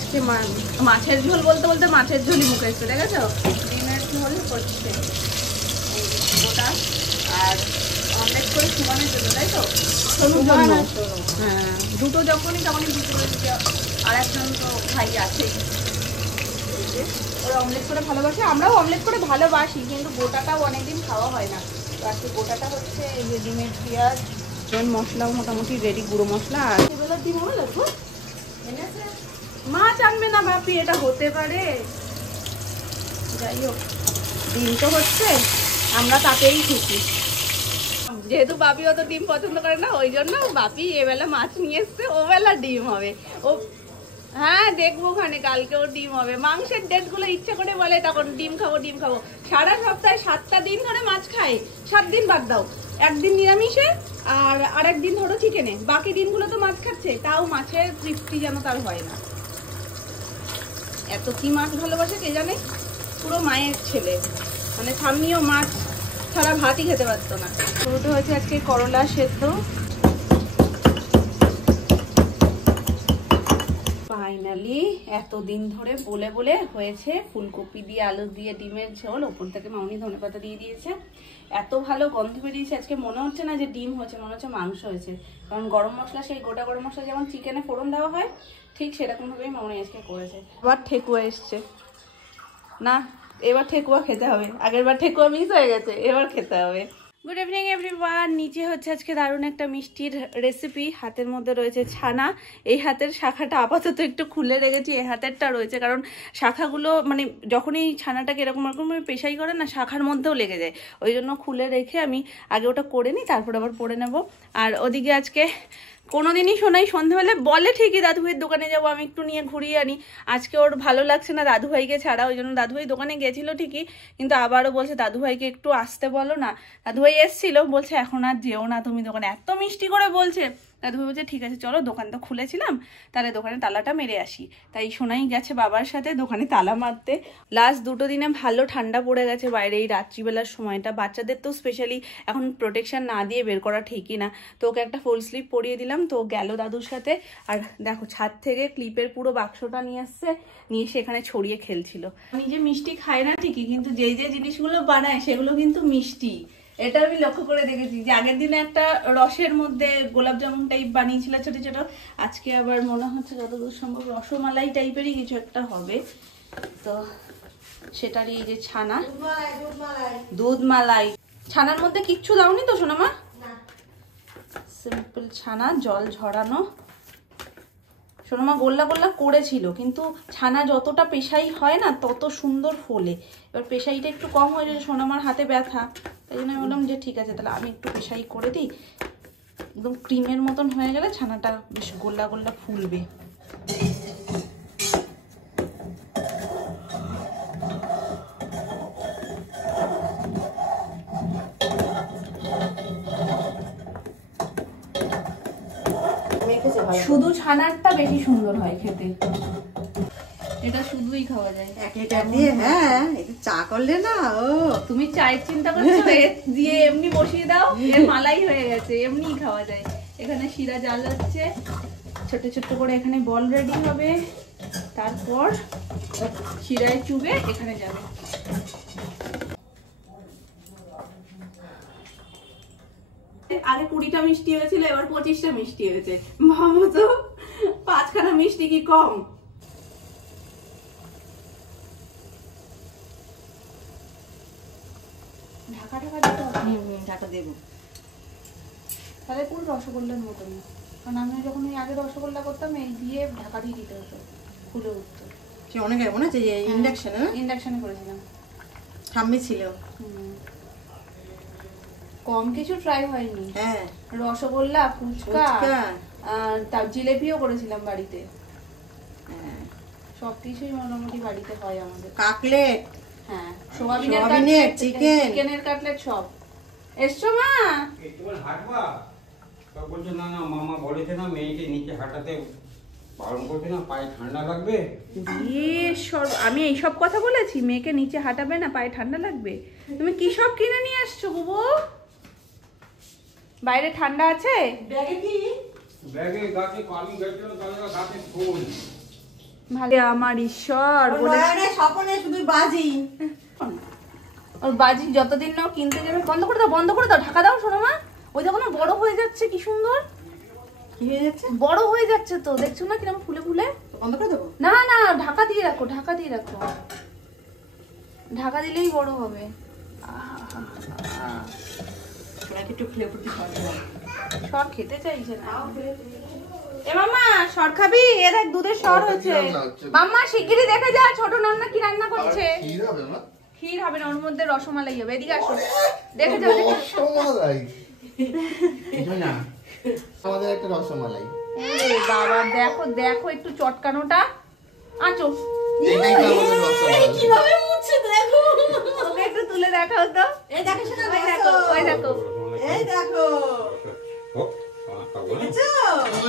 আজকে মাছের ঝোল বলতে বলতে মাছের ঝোলই মুখে এসছে, দেখেছো? ডিমের ঝোল হচ্ছে ওটা, আর অমলেট করে সুমানের জন্য, তাই তো? সোনুর জন্য। হ্যাঁ, দুটো যখনই তখনই বুঝতে পারছি যে আর একজন তো ভাই আছেই, ওরা অমলেট করে ভালোবাসে, আমরাও অমলেট করে ভালোবাসি, কিন্তু গোটাটাও অনেকদিন খাওয়া হয় না। তো আজকে গোটাটা হচ্ছে এই যে ডিমের পেঁয়াজ, মশলাও মোটামুটি রেডি, গুঁড়ো মশলা। আর এবেলার ডিম হবে লাগবো, মাছ আনবে না বাপি, এটা হতে পারে। যাই হোক, ডিম তো হচ্ছে, আমরা তাতেই খুশি। যেহেতু বাপি অত ডিম পছন্দ করে না, ওই জন্য বাপি এবেলা মাছ নিয়ে এসছে, ও বেলা ডিম হবে। ও হ্যাঁ, দেখবো ওখানে কালকেও ডিম হবে। মাংসের ডেটগুলো ইচ্ছে করে বলে তখন ডিম খাবো ডিম খাবো। সারা সপ্তাহে 7টা দিন ধরে মাছ খাই, 7 দিন বাদ দাও, একদিন নিরামিষে আর আরেকদিন ধরো চিকেনে, বাকি দিনগুলো তো মাছ খাচ্ছে, তাও মাছের তৃপ্তি যেন তার হয় না। এত কি মাছ ভালোবাসে কে জানে, পুরো মায়ের ছেলে, মানে সামনেও মাছ ছাড়া ভাতই খেতে পারতো না। শুরুতে হয়েছে আজকে করলা সেদ্ধ। ফাইনালি এতদিন ধরে বলে বলে হয়েছে ফুলকপি দিয়ে আলু দিয়ে ডিমের ঝোল, ওপর থেকে মাউনি ধনেপাতা দিয়ে দিয়েছে। এত ভালো গন্ধ বেরিয়েছে আজকে, মনে হচ্ছে না যে ডিম হয়েছে, মনে হচ্ছে মাংস হয়েছে। কারণ গরম মশলা, সেই গোটা গরম মশলা যেমন চিকেনে ফোড়ন দেওয়া হয়, ঠিক সেরকম ভাবেই মাউনি আজকে করেছে। এবার ঠেকুয়া এসছে না, এবার ঠেকুয়া খেতে হবে, আগের বার ঠেকুয়া মিস হয়ে গেছে, এবার খেতে হবে। Good evening everyone. নিচে হচ্ছে আজকে দারুণ একটা মিষ্টির রেসিপি, হাতের মধ্যে রয়েছে ছানা। এই হাতের শাখাটা আপাতত একটু খুলে রেখেছি, এই হাতেরটা রয়েছে, কারণ শাখাগুলো মানে যখন এই ছানাটাকে এরকম এরকমভাবে পেশাই করে না, শাখার মধ্যেও লেগে যায়, ওই জন্য খুলে রেখে আমি আগে ওটা করে নিই, তারপর আবার পরে নেব। আর ওদিকে আজকে কোনোদিনই শোনাই সন্ধ্যাবেলা বলে ঠিকই দাদুভাইয়ের দোকানে যাবো, আমি একটু নিয়ে ঘুরিয়ে আনি। আজকে ওর ভালো লাগছে না দাদুভাইকে ছাড়া, ওই জন্য দাদুভাই দোকানে গেছিলো ঠিকই, কিন্তু আবারও বলছে দাদুভাইকে একটু আসতে বলো না। দাদুভাই এসছিল, বলছে এখন আর যেও না তুমি দোকানে, এত মিষ্টি করে বলছে। দাদুভাই বলছে ঠিক আছে চলো, দোকান তো খুলেছিলাম, তাহলে দোকানে তালাটা মেরে আসি। তাই শোনাই গেছে বাবার সাথে দোকানে তালা মারতে। লাস্ট 2 দিনে ভালো ঠান্ডা পড়ে গেছে বাইরে, এই রাত্রিবেলার সময়টা। বাচ্চাদের তো স্পেশালি এখন প্রোটেকশন না দিয়ে বের করা ঠিকই না। তো ওকে একটা ফুল স্লিভ পরিয়ে দিলাম, তো গেল দাদুর সাথে। আর দেখো ছাদ থেকে ক্লিপের পুরো বাক্সটা নিয়ে আসছে, নিয়ে এসে এখানে ছড়িয়ে খেলছিল। নিজে মিষ্টি খায় না ঠিকই, কিন্তু যে যে জিনিসগুলো বানায় সেগুলো কিন্তু মিষ্টি। এটা আমি লক্ষ্য করে দেখেছি যে আগের দিনে একটা রসের মধ্যে গোলাপ জামুন টাইপ বানিয়েছিল ছোট ছোট, আজকে আবার মনে হচ্ছে যতদূর সম্ভব রসমালাই টাইপেরই কিছু একটা হবে। তো সেটারই এই যে ছানা, দুধ মালাই। ছানার মধ্যে কিচ্ছু দাওনি তো সোনামা? সিম্পল ছানা, জল ঝরানো। সোনামা গোল্লা গোল্লা করেছিল, কিন্তু ছানা যতটা পেশাই হয় না তত সুন্দর ফোলে। এবার পেশাইটা একটু কম হয়ে যায়, সোনামার হাতে ব্যথা, তাই জন্য আমি বললাম যে ঠিক আছে তাহলে আমি একটু পেশাই করে দিই, একদম ক্রিমের মতন হয়ে গেলে ছানাটা বেশ গোল্লা গোল্লা ফুলবে। শুধু ছানারটা বেশি সুন্দর হয় খেতে, এটা শুধুই খাওয়া যায় এটা দিয়ে। হ্যাঁ, এটা চা করলে না, ও তুমি চায়ের চিন্তা করছো, দিয়ে এমনি বসিয়ে দাও, এর মালাই হয়ে গেছে, এমনিই খাওয়া যায়। এখানে শিরা জাল হচ্ছে, ছোট ছোট করে এখানে বল রেডি হবে, তারপর শিরায় চুবে এখানে যাবে। আগে 20টা মিষ্টি হয়েছিল, এবার 25টা মিষ্টি হয়েছে। ভাবো তো, 5খানা মিষ্টি কি কম? ঢাকা ঢাকা দিতে হবে, ঢাকা দেবো, তাহলে পুরো রসগোল্লার মতন। কারণ আমি যখন আগে রসগোল্লা করতাম এই দিয়ে ঢাকা দিয়ে দিতে হতো, খুলে উঠতো। সে অনেক মনে হচ্ছে যে ইন্ডাকশনে, ইন্ডাকশনে করেছিলাম, ঠাম্মি ছিল। কম কিছু ট্রাই হয়নি। হ্যাঁ, রসগোল্লা, ফুচকা, আর তার জিলেপিও করেছিলাম বাড়িতে। সবকিছুই মোটামুটি বাড়িতে হয় আমাদের। কাটলেট, হ্যাঁ, সোয়াবিনের চিকেনের কাটলেট সব। এসছো মা? একটু হাঁটবা? সব বলছে না না, মামা বলেছে না মেয়েকে নিচে হাঁটাতে বারণ করছে না, পায়ে ঠান্ডা লাগবে। আমি এইসব কথা বলেছি? মেয়েকে নিচে হাঁটাবে না, পায়ে ঠান্ডা লাগবে? তুমি কি সব কিনে নিয়ে আসছো বুবু? বাইরে ঠান্ডা আছে? ব্যাগে কি? ব্যাগে গাছে কালি গেছিল, তাহলে গাছে ফুল। ভালো আমার ঈশ্বর নয়নে স্বপনে শুধু বাজি। ওর বাজি যতদিন নাও কিনতে যাবে। বন্ধ করে দাও, বন্ধ করে দাও, ঢাকা দাও শোনো মা। ওই দেখো না বড় হয়ে যাচ্ছে, কি সুন্দর কি হয়ে যাচ্ছে? বড় হয়ে যাচ্ছে তো, দেখছো না কিরকম ফুলে ফুলে। বন্ধ করে দেবো? না না, ঢাকা দিয়ে রাখো, ঢাকা দিয়ে রাখো, ঢাকা দিলেই বড় হবে। নাকি একটু ফ্লেভার দিয়ে খাওয়া দাও। সর খেতে চাইছে না। এ মামা সর খাবি? এ দেখ দুধের সর হয়েছে। মাম্মা শিগগিরই দেখে যা ছোট নন্না কি রান্না করছে। ক্ষীর হবে না? ক্ষীর হবে না, ওর মধ্যে রসমালাই হবে। এদিকে আসো, দেখে যাও, দেখে যাও। রসমালাই কিছু না, আমাদের একটা রসমালাই। এই বাবা দেখো দেখো একটু চটকানোটা। আঁচো এটাই তো আমাদের রসমালাই। কিভাবে মুছছে দেখো। ওকে একটু তুলে দেখাও তো। এই দেখো সেটা ওই দেখো, ওই দেখো। এই দেখো। ও, পাবো না। বুঝছো?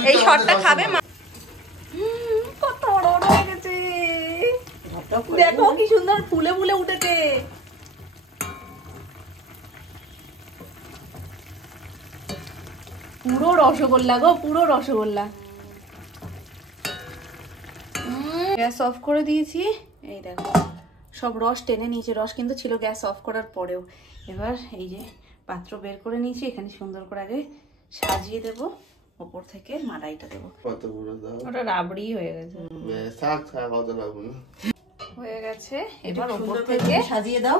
এই শটটা খাবে মা। কত বড় বড় হয়ে গেছে, দেখো কি সুন্দর ফুলে ফুলে উঠেছে। পুরো রসগোল্লা গো, পুরো রসগোল্লা। গ্যাস অফ করে দিয়েছি। এই দেখো সব রস টেনে নিয়েছে, রস কিন্তু ছিল গ্যাস অফ করার পরেও। এবার এই যে পাত্র বের করে নিয়েছি, এখানে সুন্দর করে আগে সাজিয়ে দেব, ওপর থেকে মালাইটা দেবো। কত বড় দাও, ওটা রাবড়ি হয়ে গেছে, শাক ছাড়া কত লাগবে না। হয়ে গেছে। এবার ওপর সুন্দর করে থেকে সাজিয়ে দাও।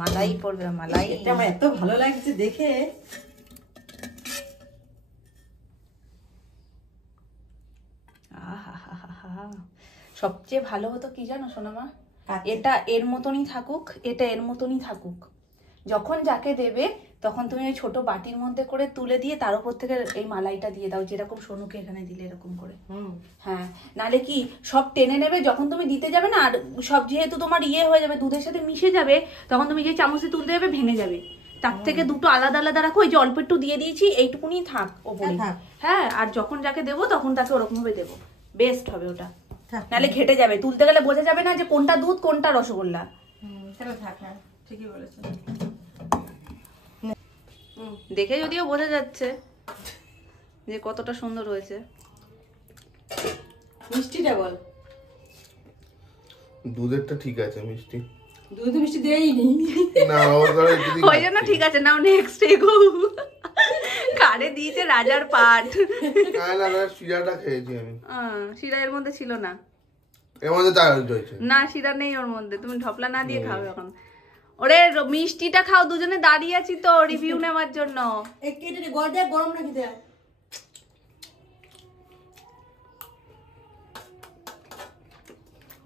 মালাই পড়বে, মালাই। এটা আমার এত ভালো লাগছে দেখে। আহা, সবচেয়ে ভালো হতো কি জানো সোনামা, আচ্ছা। এটা এর মতনই থাকুক, এটা এর মতনই থাকুক। যখন যাকে দেবে তখন তুমি ওই ছোট বাটির মধ্যে করে তুলে দিয়ে তার উপর থেকে এই মালাইটা দিয়ে দাও, যেরকম সোনুকে এখানে দিলে এরকম করে। হ্যাঁ, নালে কি সব টেনে নেবে যখন তুমি দিতে যাবে না, আর সব যেহেতু তোমার ইয়ে হয়ে যাবে, দুধের সাথে মিশে যাবে, তখন তুমি যে চামচে তুলতে যাবে ভেঙে যাবে। তার থেকে দুটো আলাদা আলাদা রাখো। এই যে অল্প একটু দিয়ে দিয়েছি, এইটুকুনি থাক ওপরে। থাক। হ্যাঁ, আর যখন যাকে দেবো তখন তাকে ওরকম ভাবে দেবো, বেস্ট হবে ওটা। থাক। নালে ঘেটে যাবে, তুলতে গেলে বোঝা যাবে না যে কোনটা দুধ কোনটা রসগোল্লা। তাহলে থাক। হ্যাঁ ঠিকই বলেছো। দেখে যদিও বোঝা যাচ্ছে যে কতটা সুন্দর হয়েছে। মিষ্টিটা বল। দুধেরটা ঠিক আছে, মিষ্টি দুধ মিষ্টি দেইনি। না, ওর ঘরে একটু দিন ওই জন্য ঠিক আছে, নাও নেক্সট এগো। কারে দিয়েছে রাজার পাট। না না, শিরাটা খেয়েছি আমি, শিরা এর মধ্যে ছিল না। এর মধ্যে তার হয়েছে না, শিরা নেই ওর মধ্যে, তুমি ঢপলা না দিয়ে খাও এখন। ওরে মিষ্টিটা খাও, দুজনে দাঁড়িয়ে আছি তো রিভিউ নেওয়ার জন্য। কেটে গড় দেয়, গরম রাখি দেয়।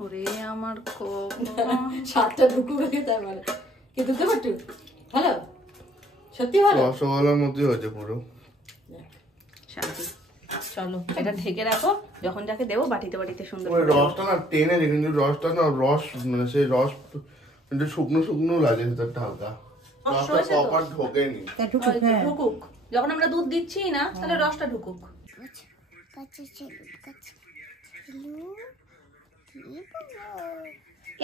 ওরে আমার খুব সাতটা ঢুকু রেখে তার মানে কি দুধ দেবো একটু? ভালো, সত্যি ভালো। রসগোল্লার মধ্যে হয়েছে পুরো। শান্তি। চলো এটা ঢেকে রাখো, যখন যাকে দেবো বাটিতে বাটিতে সুন্দর ওই করে দেবো। রসটা না টেনে যায়, কিন্তু রসটা না রস মানে সেই রস কিন্তু শুকনো শুকনো লাগে ভেতরটা হালকা, রসটা হয়েছে তো? প্রপার ঢোকেনি। হয়তো ঢুকুক, যখন আমরা দুধ দিচ্ছি না তাহলে রসটা ঢুকুক।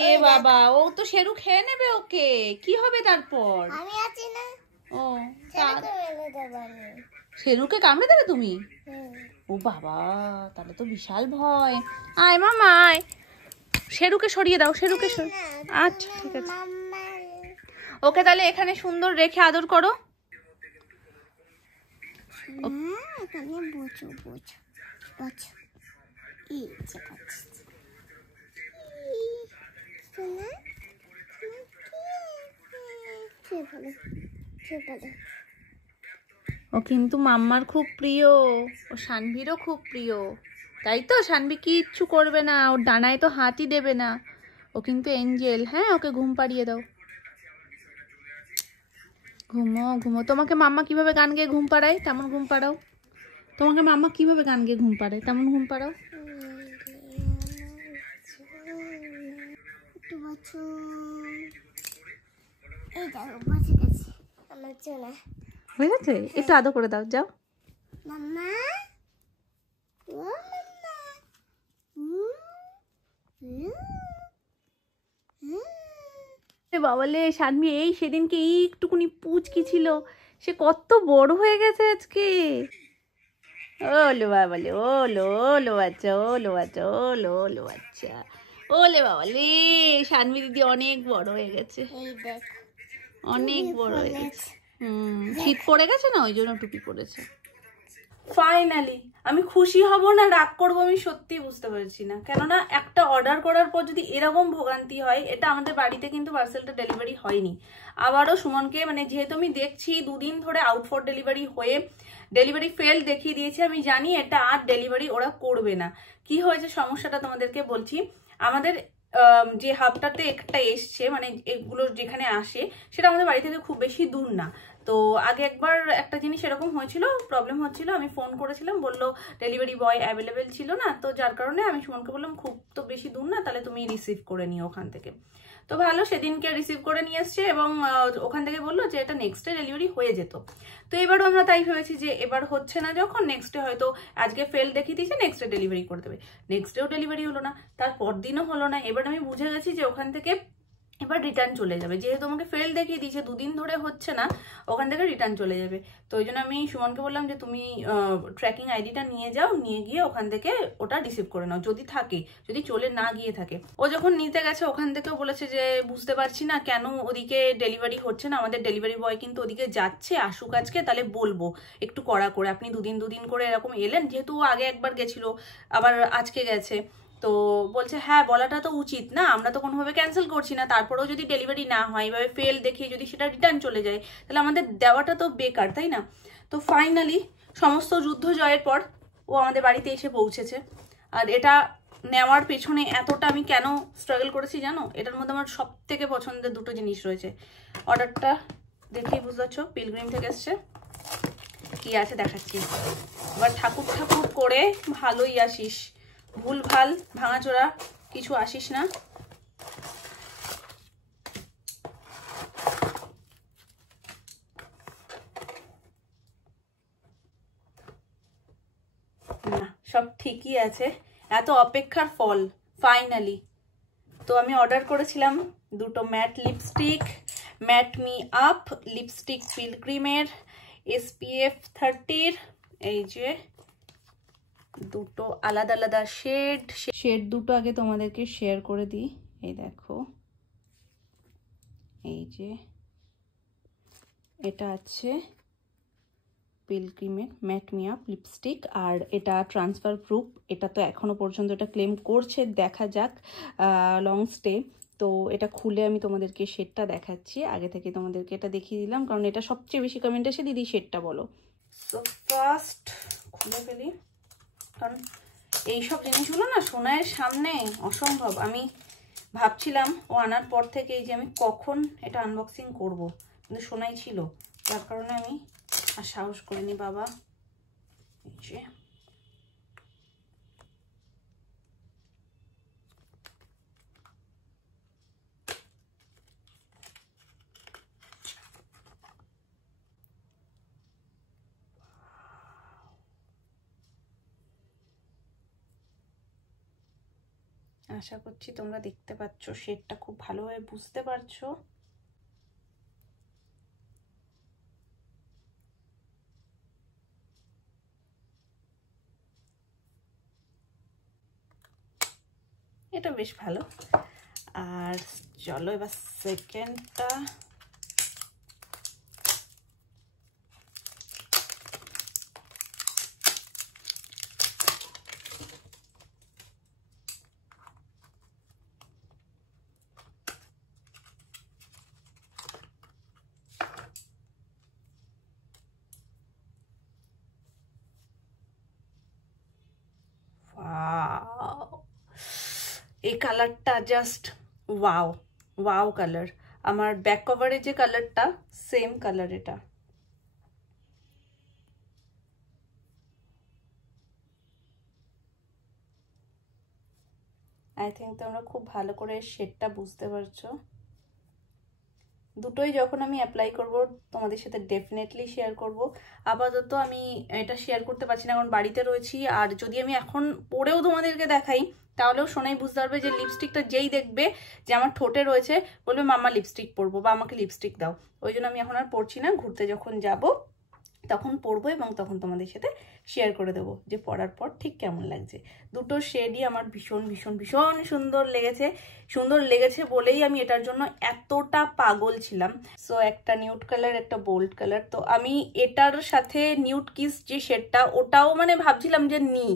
এ বাবা, ও তো সেরু খেয়ে নেবে, ওকে কি হবে তারপর? আমি আছি না, ও ছেলেকে মেলে দেবো আমি। সেরুকে কামড়ে দেবে তুমি? ও বাবা, তাহলে তো বিশাল ভয়। আয় মামা আয়, সেরুকে সরিয়ে দাও, সেরুকে আচ্ছা ঠিক আছে। মাম্মা ওকে তাহলে এখানে সুন্দর রেখে আদর করো। এখানে বোঝো বোঝো বোঝো এই যে বোঝো শোনা কে বলে কে বলে ও কিন্তু মাম্মার খুব প্রিয়, ও সানভিরও খুব প্রিয়, তাই তো? সানভি কিচ্ছু করবে না, ওর ডানায় তো হাতই দেবে না, ও কিন্তু এঞ্জেল। হ্যাঁ, ওকে ঘুম পাড়িয়ে দাও, ঘুমো ঘুমো। তোমাকে মাম্মা কিভাবে গান গেয়ে ঘুম পাড়ায় তেমন ঘুম পাড়াও। তোমাকে মাম্মা কিভাবে গান গেয়ে ঘুম পাড়ায় তেমন ঘুম পাড়াও। একটু বোঝো এই দেখো বসে গেছে আমার চলে হয়ে গেছে, একটু আদর করে দাও, যাও। মাম্মা ও মাম্মা বাবালে সানভি এই সেদিনকে একটুকুনি পুচকি ছিল, সে কত বড় হয়ে গেছে আজকে। ওলো বাবালে, ওলো ওলো বাচ্চা, ওলো বাচ্চা, ওলো ওলো বাচ্চা, ওলে বাবালে। সানভি দিদি অনেক বড় হয়ে গেছে, এই দেখ অনেক বড় হয়ে গেছে। শীত পড়ে গেছে না, ওই জন্য টুপি পরেছে। ফাইনালি আমি খুশি হব না রাগ করবো আমি সত্যি বুঝতে পারছি না। কেননা একটা অর্ডার করার পর যদি এরকম ভোগান্তি হয়, এটা আমাদের বাড়িতে কিন্তু পার্সেলটা ডেলিভারি হয়নি। আবারও সুমনকে মানে যেহেতু আমি দেখছি 2 দিন ধরে আউট ফর ডেলিভারি হয়ে ডেলিভারি ফেল দেখিয়ে দিয়েছে, আমি জানি এটা আর ডেলিভারি ওরা করবে না। কি হয়েছে সমস্যাটা তোমাদেরকে বলছি। আমাদের যে হাবটাতে একটা এসছে, মানে এগুলো যেখানে আসে সেটা আমাদের বাড়ি থেকে খুব বেশি দূর না। তো আগে একবার একটা জিনিস এরকম হয়েছিল, প্রবলেম হচ্ছিল, আমি ফোন করেছিলাম, বললো ডেলিভারি বয় অ্যাভেলেবেল ছিল না। তো যার কারণে আমি সুমনকে বললাম খুব তো বেশি দূর না, তাহলে তুমি রিসিভ করে নিও ওখান থেকে। তো ভালো, সেদিনকে রিসিভ করে নিয়ে এসছে এবং ওখান থেকে বললো যে এটা নেক্সট ডে ডেলিভারি হয়ে যেত। তো এবারও আমরা তাই ভেবেছি যে এবার হচ্ছে না যখন, নেক্সট ডে হয়তো আজকে ফেল দেখিয়ে দিয়েছে, নেক্সট ডে ডেলিভারি করে দেবে। নেক্সট ডেও ডেলিভারি হলো না, তারপর দিনও হলো না। এবার আমি বুঝে গেছি যে ওখান থেকে এবার রিটার্ন চলে যাবে, যেহেতু আমাকে ফেল দেখিয়ে দিয়েছে 2 দিন ধরে হচ্ছে না, ওখান থেকে রিটার্ন চলে যাবে। তো ওই জন্য আমি সুমনকে বললাম যে তুমি ট্র্যাকিং আইডিটা নিয়ে যাও, নিয়ে গিয়ে ওখান থেকে ওটা রিসিভ করে নাও যদি থাকে, যদি চলে না গিয়ে থাকে। ও যখন নিতে গেছে ওখান থেকেও বলেছে যে বুঝতে পারছি না কেন ওদিকে ডেলিভারি হচ্ছে না, আমাদের ডেলিভারি বয় কিন্তু ওদিকে যাচ্ছে, আসুক আজকে, তাহলে বলবো একটু কড়া করে, আপনি 2 দিন করে এরকম এলেন, যেহেতু আগে একবার গেছিল আবার আজকে গেছে। তো বলছে হ্যাঁ বলাটা তো উচিত না, আমরা তো কোনোভাবে ক্যান্সেল করছি না, তারপরেও যদি ডেলিভারি না হয়, এভাবে ফেল দেখিয়ে যদি সেটা রিটার্ন চলে যায়, তাহলে আমাদের দেওয়াটা তো বেকার, তাই না? তো ফাইনালি সমস্ত যুদ্ধ জয়ের পর ও আমাদের বাড়িতে এসে পৌঁছেছে। আর এটা নেওয়ার পেছনে এতটা আমি কেন স্ট্রাগল করেছি জানো? এটার মধ্যে আমার সব থেকে পছন্দের 2টো জিনিস রয়েছে। অর্ডারটা দেখেই বুঝতে পারছো পিলগ্রিম থেকে এসছে। কি আছে দেখাচ্ছি। এবার ঠাকুর ঠাকুর করে ভালোই আসিস, ভুল ভাল ভাঙাচোরা কিছু আসিস না। সব ঠিকই আছে, এত অপেক্ষার ফল ফাইনালি। তো আমি অর্ডার করেছিলাম 2টো matte lipstick, matte me up lipstick পিলগ্রিমের SPF 30। এই যে 2টো আলাদা আলাদা শেড 2টো আগে তোমাদেরকে শেয়ার করে দিই। এই দেখো, এই যে এটা আছে পিলগ্রিমের ম্যাট মি আপ লিপস্টিক, আর এটা ট্রান্সফার প্রুফ। এটা তো এখনো পর্যন্ত এটা ক্লেম করছে, দেখা যাক লং স্টে। তো এটা খুলে আমি তোমাদেরকে শেডটা দেখাচ্ছি, আগে থেকে তোমাদেরকে এটা দেখিয়ে দিলাম কারণ এটা সবচেয়ে বেশি কমেন্ট আসে, দিদি শেডটা বলো। সো ফার্স্ট খুলে ফেলি, কারণ এইসব জিনিসগুলো না সোনায়ের সামনে অসম্ভব। আমি ভাবছিলাম ও আনার পর থেকে যে আমি কখন এটা আনবক্সিং করব, কিন্তু সোনাই ছিল, যার কারণে আমি আর সাহস করিনি। বাবা এই যে আশা করছি তোমরা দেখতে পাচ্ছ, শেডটা খুব ভালোভাবে বুঝতে পারছো। এটা বেশ ভালো। আর চলো এবার সেকেন্ডটা। এই কালারটা জাস্ট ওয়াও, ওয়াও কালার। আমার ব্যাক কভারে যে কালারটা সেম কালার এটা। আই থিঙ্ক তোমরা খুব ভালো করে শেডটা বুঝতে পারছো। দুটোই যখন আমি অ্যাপ্লাই করব তোমাদের সাথে ডেফিনেটলি শেয়ার করব। আপাতত আমি এটা শেয়ার করতে পারছি না কারণ বাড়িতে রয়েছি, আর যদি আমি এখন পরেও তোমাদেরকে দেখাই তাহলেও সোনাই বুঝতে পারবে যে লিপস্টিকটা যেই দেখবে যে আমার ঠোঁটে রয়েছে বলবে মাম্মা লিপস্টিক পরবো বা আমাকে লিপস্টিক দাও। ওই জন্য আমি এখন আর পরছি না, ঘুরতে যখন যাব তখন পরবো এবং তখন তোমাদের সাথে শেয়ার করে দেবো যে পরার পর ঠিক কেমন লাগছে। দুটো শেডই আমার ভীষণ ভীষণ ভীষণ সুন্দর লেগেছে বলেই আমি এটার জন্য এতটা পাগল ছিলাম। সো একটা নিউড কালার, একটা বোল্ড কালার। তো আমি এটার সাথে নিউড কিস যে শেডটা, ওটাও মানে ভাবছিলাম যে নিই,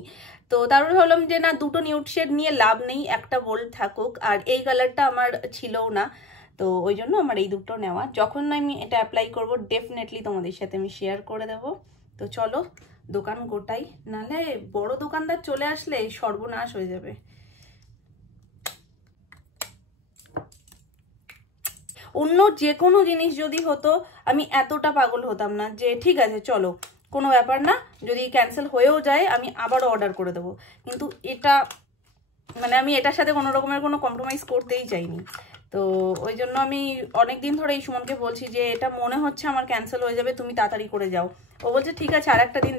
তো তারপরে ভাবলাম যে না, দুটো নিউড শেড নিয়ে লাভ নেই, একটা বোল্ড থাকুক। আর এই কালারটা আমার ছিলও না, তো ওই জন্য আমার এই দুটো নেওয়া। যখন আমি এটা অ্যাপ্লাই করব ডেফিনেটলি তোমাদের সাথে আমি শেয়ার করে দেব। তো চলো দোকান গোটাই, নাহলে বড় দোকানদার চলে আসলে সর্বনাশ হয়ে যাবে। অন্য যে কোনো জিনিস যদি হতো আমি এতটা পাগল হতাম না যে ঠিক আছে চলো কোনো ব্যাপার না, যদি ক্যান্সেল হয়েও যায় আমি আবারও অর্ডার করে দেবো। কিন্তু এটা মানে আমি এটার সাথে কোনো রকমের কোনো কম্প্রোমাইজ করতেই চাইনি। তো ওই জন্য আমি অনেক দিন ধরে এই সুমনকে বলছি যে এটা মনে হচ্ছে আমার ক্যান্সেল হয়ে যাবে, তুমি তাড়াতাড়ি করে যাও। ও বলছে ঠিক আছে আর একটা দিন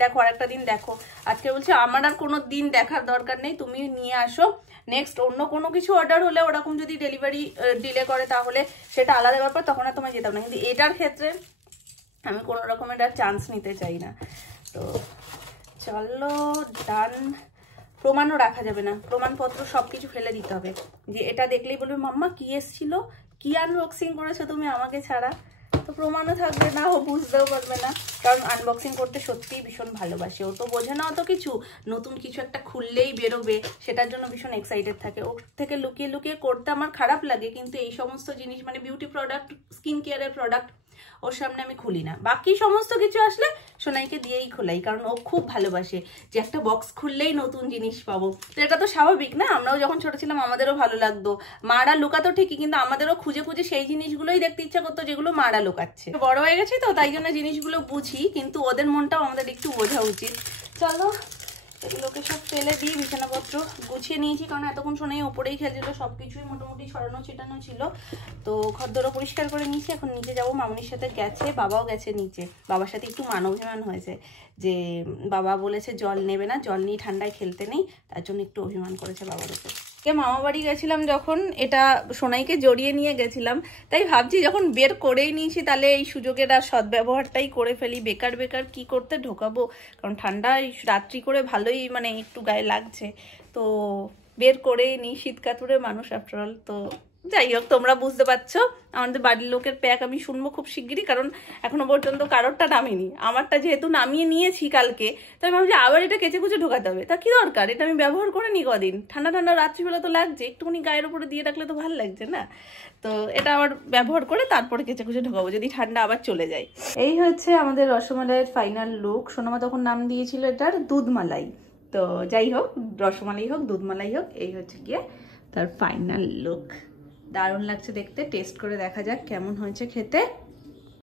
দেখো। আজকে বলছে আমার আর কোনো দিন দেখার দরকার নেই, তুমি নিয়ে আসো। নেক্সট অন্য কোনো কিছু অর্ডার হলে ওরকম যদি ডেলিভারি ডিলে করে তাহলে সেটা আলাদা ব্যাপার, তখন আর তোমায় যেতাম না। কিন্তু এটার ক্ষেত্রে আমি কোনো রকমের আর চান্স নিতে চাই না। তো চলো ডান। প্রমাণও রাখা যাবে না, প্রমাণপত্র সব কিছু ফেলে দিতে হবে। যে এটা দেখলেই বলবে মাম্মা কি এসছিল, কি আনবক্সিং করেছো তুমি আমাকে ছাড়া, তো প্রমাণও থাকবে না, ও বুঝতেও পারবে না। কারণ আনবক্সিং করতে সত্যিই ভীষণ ভালোবাসে, ও তো বোঝে না অত কিছু, নতুন কিছু একটা খুললেই বেরোবে সেটার জন্য ভীষণ এক্সাইটেড থাকে। ওর থেকে লুকিয়ে লুকিয়ে করতে আমার খারাপ লাগে, কিন্তু এই সমস্ত জিনিস মানে বিউটি প্রোডাক্ট, স্কিন কেয়ারের প্রোডাক্ট ওর সামনে আমি খুলি না। বাকি সমস্ত কিছু আসলে সোনাইকে দিয়েই খোলাই, কারণ ও খুব ভালোবাসে যে একটা বক্স খুললেই নতুন জিনিস পাবো। তো এটা তো স্বাভাবিক না, আমরাও যখন ছোট ছিলাম আমাদেরও ভালো লাগতো। মারা লুকাতো ঠিকই, কিন্তু আমাদেরও খুঁজে খুঁজে সেই জিনিসগুলোই দেখতে ইচ্ছা করতো যেগুলো মারা লুকাচ্ছে। বড় হয়ে গেছি তো তাই জন্য জিনিসগুলো বুঝি, কিন্তু ওদের মনটাও আমাদের একটু বোঝা উচিত। চলো এগুলোকে সব ফেলে দিয়ে বিছানাপত্র গুছিয়ে নিয়েছি, কারণ এতক্ষণ শোনাই ওপরেই খেলছিল, সবকিছুই মোটামুটি ছড়ানো ছিটানো ছিল। তো ঘরদোরও পরিষ্কার করে নিয়েছি, এখন নিচে যাবো। মামনির সাথে গেছে, বাবাও গেছে নিচে। বাবার সাথে একটু মান অভিমান হয়েছে যে বাবা বলেছে জল নেবে না, জল নিয়ে ঠান্ডায় খেলতে নেই, তার জন্য একটু অভিমান করেছে বাবার উপর। মামা বাড়ি গেছিলাম যখন, এটা সোনাইকে জড়িয়ে নিয়ে গেছিলাম, তাই ভাবছি যখন বের করেই নিয়েছি তাহলে এই সুযোগের আর সদ্ব্যবহারটাই করে ফেলি। বেকার কি করতে ঢোকাবো, কারণ ঠান্ডায় রাত্রি করে ভালোই মানে একটু গায়ে লাগছে, তো বের করেই নিই। শীতকাতুরে মানুষ আফটারঅল। তো যাই হোক, তোমরা বুঝতে পারছো আমাদের বাড়ির লোকের প্যাক আমি শুনবো খুব শিগগিরই, কারণ এখনো পর্যন্ত কারোরটা নামিনি। আমারটা যেহেতু নামিয়ে নিয়েছি কালকে, তো আমি ভাবছি আবার এটা কেচে কুচে ঢোকাতে হবে। তা কি দরকার, এটা আমি ব্যবহার করে নি কদিন, ঠান্ডা ঠান্ডা রাত্রিবেলা তো লাগছে, একটুখানি গায়ের উপরে দিয়ে রাখলে তো ভালো লাগছে না। তো এটা আবার ব্যবহার করে তারপরে কেচে কুচে ঢোকাবো যদি ঠান্ডা আবার চলে যায়। এই হচ্ছে আমাদের রসমালাইয়ের ফাইনাল লুক। সোনামা তখন নাম দিয়েছিল এটার দুধমালাই। তো যাই হোক, রসমালাই হোক দুধমালাই হোক, এই হচ্ছে গিয়ে তার ফাইনাল লুক। দারুণ লাগছে দেখতে, টেস্ট করে দেখা যাক কেমন হয়েছে খেতে।